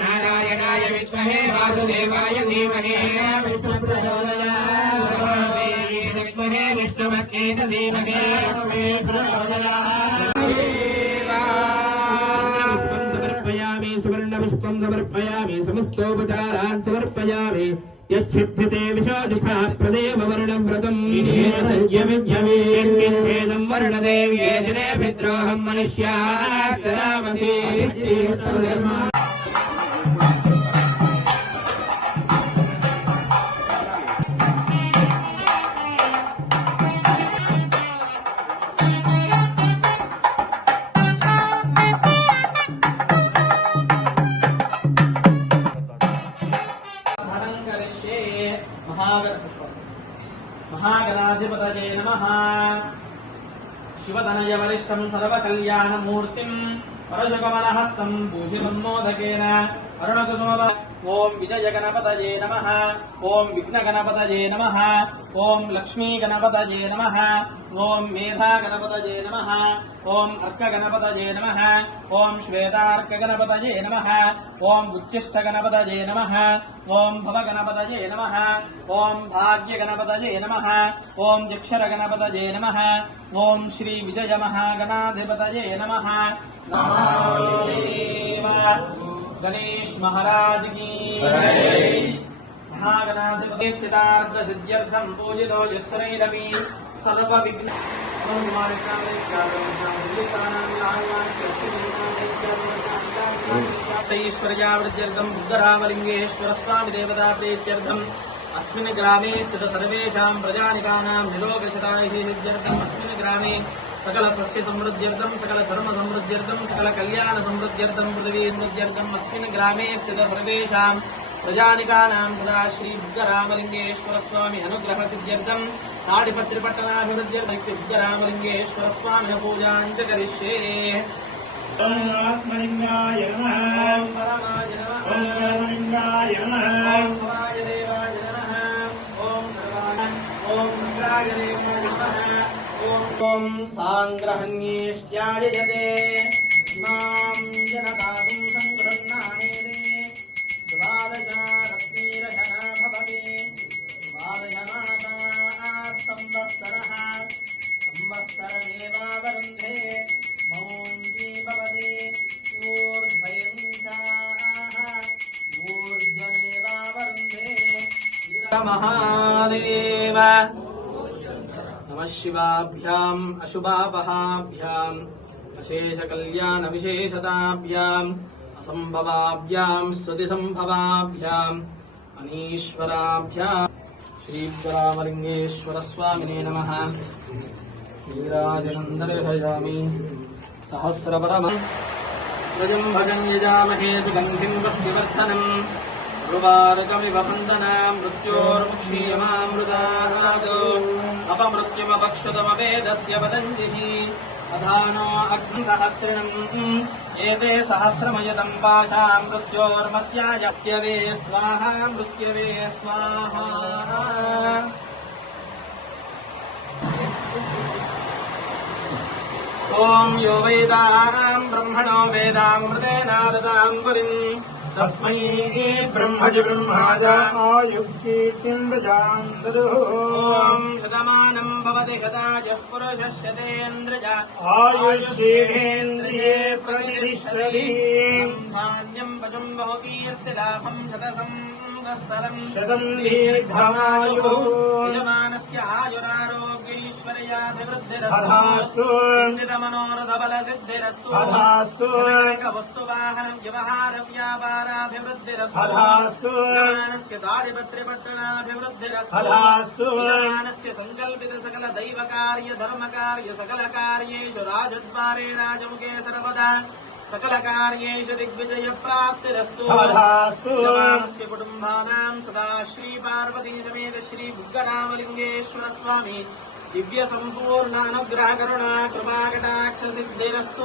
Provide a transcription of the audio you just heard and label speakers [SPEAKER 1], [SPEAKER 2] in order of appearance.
[SPEAKER 1] नारायणाय विद्महे वासुदेवाय धीमहि विद्महे विष्णुमत्ये धीमहि पुष्पं समर्पयामि सुवर्णपुष्पं समर्पयामि समस्तोपचारान् समर्पयामि యచ్చిత్తితే విశాఖా ప్రదేవవర్ణం వ్రతం సంయమిజ్ఞమేదం
[SPEAKER 2] వర్ణదేవ్యేదినే విద్రోహం మహాగణ పుష్పం మహాగణాధిపతయే నమ. శివతనయ వరిష్టం సర్వకళ్యాణమూర్తిం. भूषितम् मोदकेन अरुणकुसुमव ॐ विजयगणपतये नमः ॐ विघ्नगणपतये नमः ॐ लक्ष्मीगणपतये नमः ॐ मेधागणपतये नमः ॐ अर्कगणपतये नमः ॐ श्वेतार्कगणपतये नमः ॐ नमः ॐ भवगणपतये नमः ॐ भाग्यगणपतये नमः ॐ यक्षरगणपतये नमः ॐ श्री विजयमहागणाधिपतये नमः गणेश महाराज की महागणाधिपति सिद्धार्थ सिद्ध्यर्थम पूजितो यस्रैरवि सर्व विघ्न ऐश्वर्यावृद्ध्यर्थम बुद्धरामलिंगेश्वर स्वामी देवता प्रीत्यर्थम अस्मिन् ग्रामे स्थित सर्वेषां प्रजानिकानां निरोगशतायुः अस्मिन् ग्रामे సకల సస్య సమృద్ధ్యర్థం సకల ధర్మ సమృద్ధ్యర్థం సకల కళ్యాణ సమృద్ధ్యర్థం పృథివీ సమృద్ధ్యర్థం అస్మిన్ గ్రామే స్థిత సర్వేషాం ప్రజానికానాం సదా శ్రీ రామలింగేశ్వర స్వామి అనుగ్రహ సిద్ధ్యర్థం. తాడిపత్రిపట్టణాభివృద్ధ్యర్థం రామలింగేశ్వర స్వామి పూజాం చ కరిష్యే
[SPEAKER 3] ఆత్మలింగాయ పరమాయ
[SPEAKER 2] ఓం ఓం नमः
[SPEAKER 3] ॐ परमलिङ्गाय नमः
[SPEAKER 2] ॐ भवाय देवाय नमः ॐ सर्वाय ॐ भद्राय देवाय नमः ॐ ॐ साङ्ग्रहण्येष्ट्याय जते माँ जनतागुं सङ्गृह्णानेदे। द्वादशारत्नीरशना भवति द्वादशमासा संवत्सरः संवत्सरमेवावरुन्धे मौञ्जी भवति। ऊर्ध्वैर्मुञ्चाः ऊर्ध्वमेवावरुन्धे। महादेव नमः शिवाभ्याम् अशुभापहाभ्याम् अशेषकल्याणविशेषताभ्याम्, असम्भवाभ्याम्, स्तुतिसम्भवाभ्याम्, अनीश्वराभ्याम्। श्रीरामलिङ्गेश्वरस्वामिने नमः। नीराजनन्दर्भयामि सहस्रपरमम् रजम् भगम् यजामहे सुगन्धिम् पुष्टिवर्धनम् रुवारुकमिव वन्दनाम्, मृत्योर्मुक्षीयमामृतात्। अपमृत्युमपक्षुतमवेदस्य वदञ्जिः अधानो अग्निसहस्रिणम् एते सहस्रमयतम् पाशाम् मृत्योर्मत्यायत्यवे स्वाहा मृत्यवे स्वाहा ॐ यो वेदाम् ब्रह्मणो वेदामृते नारदाम् पुरीम् तस्मै
[SPEAKER 3] ब्रह्मज ब्रह्माज। आयुक्कीर्तिम् प्रजाम् ददुः
[SPEAKER 2] शतमानम् भवति शताजः पुरुषः शतेन्द्रज
[SPEAKER 3] आयुष्येन्द्रिये प्रतिष्ठति
[SPEAKER 2] धान्यम् पशुम् बहुकीर्तिलाभम् शतसम् संवत्सरम्
[SPEAKER 3] दीर्घमायुः
[SPEAKER 2] यजमानस्य आयुरारोग्यैश्वर्याभिवृद्धिरस्तु ఐశ్వర్యాభివృద్ధిరస్తు మనోరథబల సిద్ధిరస్తు వస్తువాహనం వ్యవహార వ్యాపారాభివృద్ధిరస్తు. తాడిపత్రిపట్టణాభివృద్ధిరస్తు సంకల్పిత సకల దైవ కార్య ధర్మ కార్య
[SPEAKER 3] సకల
[SPEAKER 2] కార్యేషు దిగ్విజయ ప్రాప్తిరస్తు. జమానస్య సదా శ్రీ పార్వతీ సమేత శ్రీ బుగ్గరామలింగేశ్వర స్వామి. దివ్య సంపూర్ణ అనుగ్రహ కరుణ కృపాకటాక్ష
[SPEAKER 3] సిద్ధిరస్తు